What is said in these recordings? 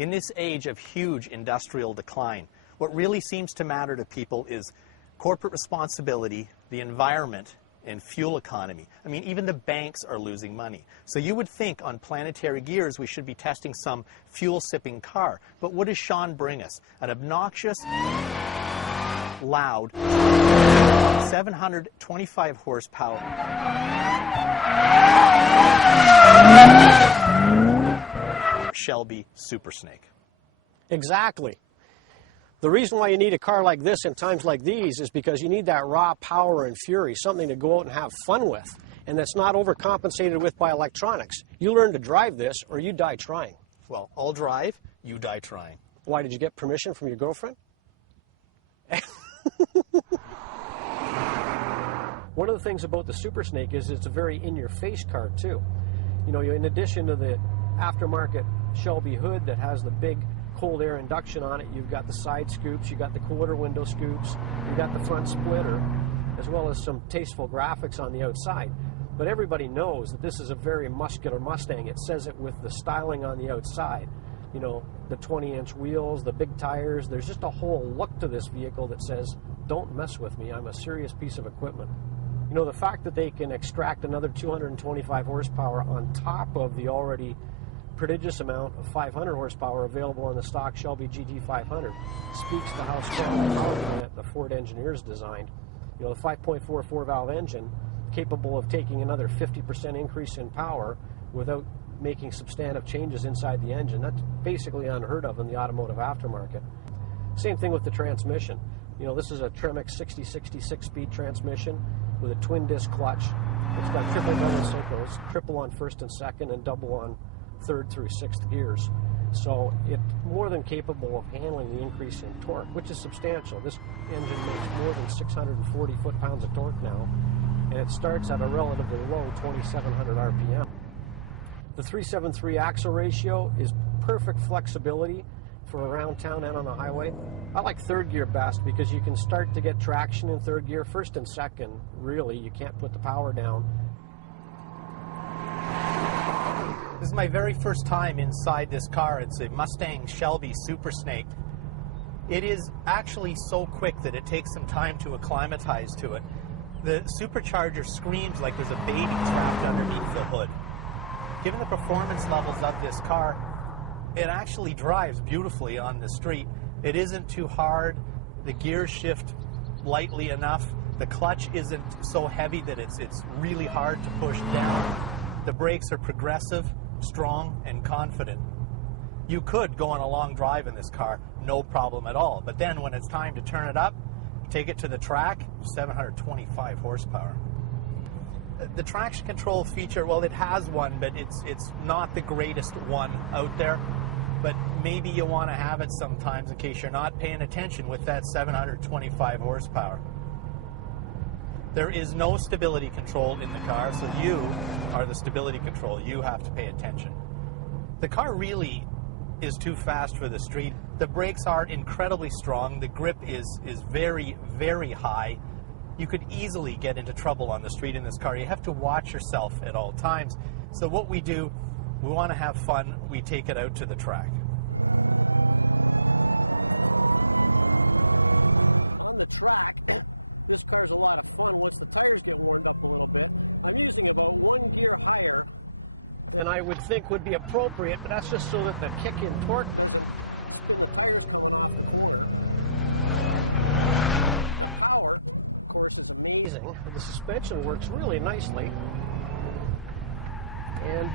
In this age of huge industrial decline, what really seems to matter to people is corporate responsibility, the environment, and fuel economy. I mean, even the banks are losing money. So you would think on Planetary Gears we should be testing some fuel-sipping car. But what does Sean bring us? An obnoxious, loud, 725 horsepower Shelby Super Snake. Exactly. The reason why you need a car like this in times like these is because you need that raw power and fury, something to go out and have fun with, and that's not overcompensated with by electronics. You learn to drive this or you die trying. Well, I'll drive, you die trying. Why, did you get permission from your girlfriend? One of the things about the Super Snake is it's a very in-your-face car too. You know, in addition to the aftermarket Shelby hood that has the big cold air induction on it, you've got the side scoops, you've got the quarter window scoops, you've got the front splitter, as well as some tasteful graphics on the outside. But everybody knows that this is a very muscular Mustang. It says it with the styling on the outside. You know, the 20-inch wheels, the big tires. There's just a whole look to this vehicle that says, don't mess with me, I'm a serious piece of equipment. You know, the fact that they can extract another 225 horsepower on top of the already prodigious amount of 500 horsepower available on the stock Shelby GT500 speaks to how strong the power plant the Ford engineers designed. You know, the 5.4 4-valve engine capable of taking another 50% increase in power without making substantive changes inside the engine. That's basically unheard of in the automotive aftermarket. Same thing with the transmission. You know, this is a Tremec 6060 6-speed transmission with a twin disc clutch. It's got triple double synchros, triple on first and second, and double on third through sixth gears. So it's more than capable of handling the increase in torque, which is substantial. This engine makes more than 640 foot-pounds of torque now, and it starts at a relatively low 2,700 RPM. The 373 axle ratio is perfect flexibility for around town and on the highway. I like third gear best because you can start to get traction in third gear. First and second, really, you can't put the power down. This is my very first time inside this car. It's a Mustang Shelby Super Snake. It is actually so quick that it takes some time to acclimatize to it. The supercharger screams like there's a baby trapped underneath the hood. Given the performance levels of this car, it actually drives beautifully on the street. It isn't too hard. The gears shift lightly enough. The clutch isn't so heavy that it's really hard to push down. The brakes are progressive, strong, and confident. You could go on a long drive in this car, no problem at all. But then when it's time to turn it up, take it to the track, 725 horsepower. The traction control feature, well, it has one, but it's not the greatest one out there. But maybe you want to have it sometimes in case you're not paying attention with that 725 horsepower. There is no stability control in the car, so you are the stability control. You have to pay attention. The car really is too fast for the street. The brakes are incredibly strong. The grip is very, very high. You could easily get into trouble on the street in this car. You have to watch yourself at all times. So what we do, we want to have fun. We take it out to the track. On the track, this car is a lot of fun once the tires get warmed up a little bit. I'm using about 1 gear higher than I would think would be appropriate, but that's just so that the kick-in torque power, of course, is amazing. The suspension works really nicely, and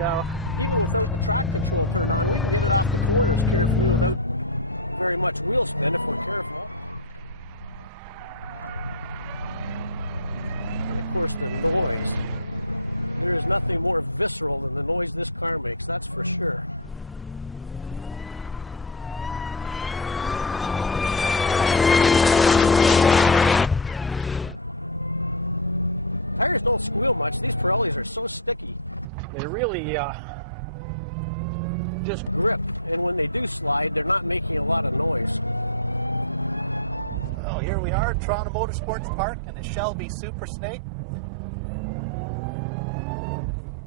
very much wheel spin if we're careful. There's nothing more visceral than the noise this car makes, that's for sure. Tires don't squeal much. These Pirellis are so sticky. They really just grip, and when they do slide, they're not making a lot of noise. Oh, here we are, Toronto Motorsports Park in a Shelby Super Snake.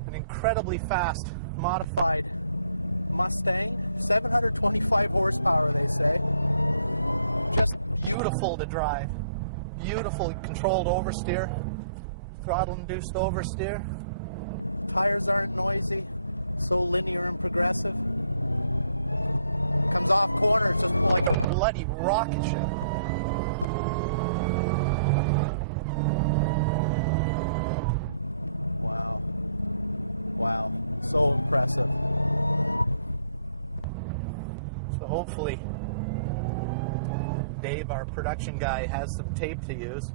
An incredibly fast, modified Mustang, 725 horsepower, they say. Beautiful to drive. Beautiful controlled oversteer. Throttle-induced oversteer. Tires aren't noisy. So linear and progressive. Comes off corner to like a bloody rocket ship. Wow. So impressive. So hopefully Dave, our production guy, has some tape to use.